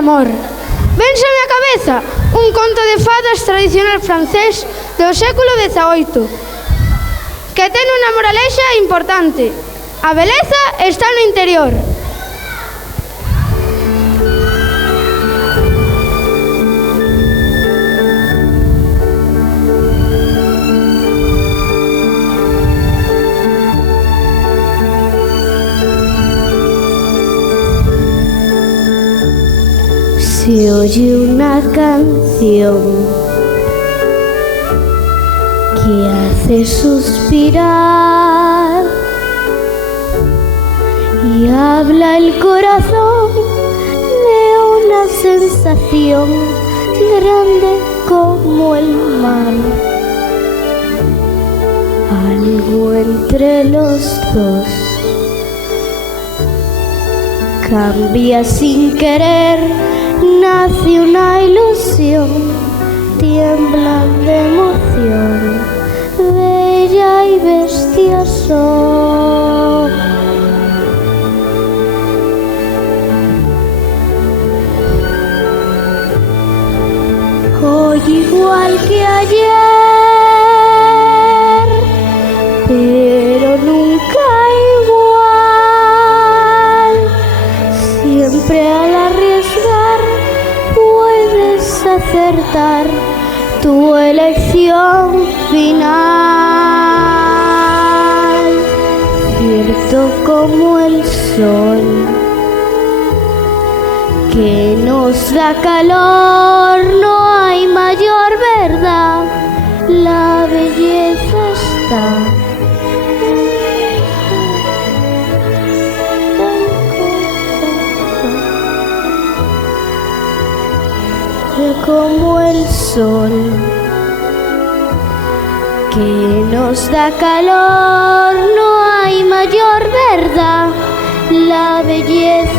amor. Vénseme á cabeza un conto de fadas tradicional francés do século XVIII que ten unha moralexa importante. A beleza está no interior. Se oye una canción que hace suspirar y habla el corazón de una sensación grande como el mar, algo entre los dos cambia sin querer. Nace una ilusión, tiembla de emoción, bella y bestia soy. Hoy igual que ayer, pero nunca igual, siempre al arriesgar puedes acertar tu elección final. Cierto como el sol que nos da calor, no hay mayor verdad, la belleza está como el sol que nos da calor, no hay mayor verdad, la belleza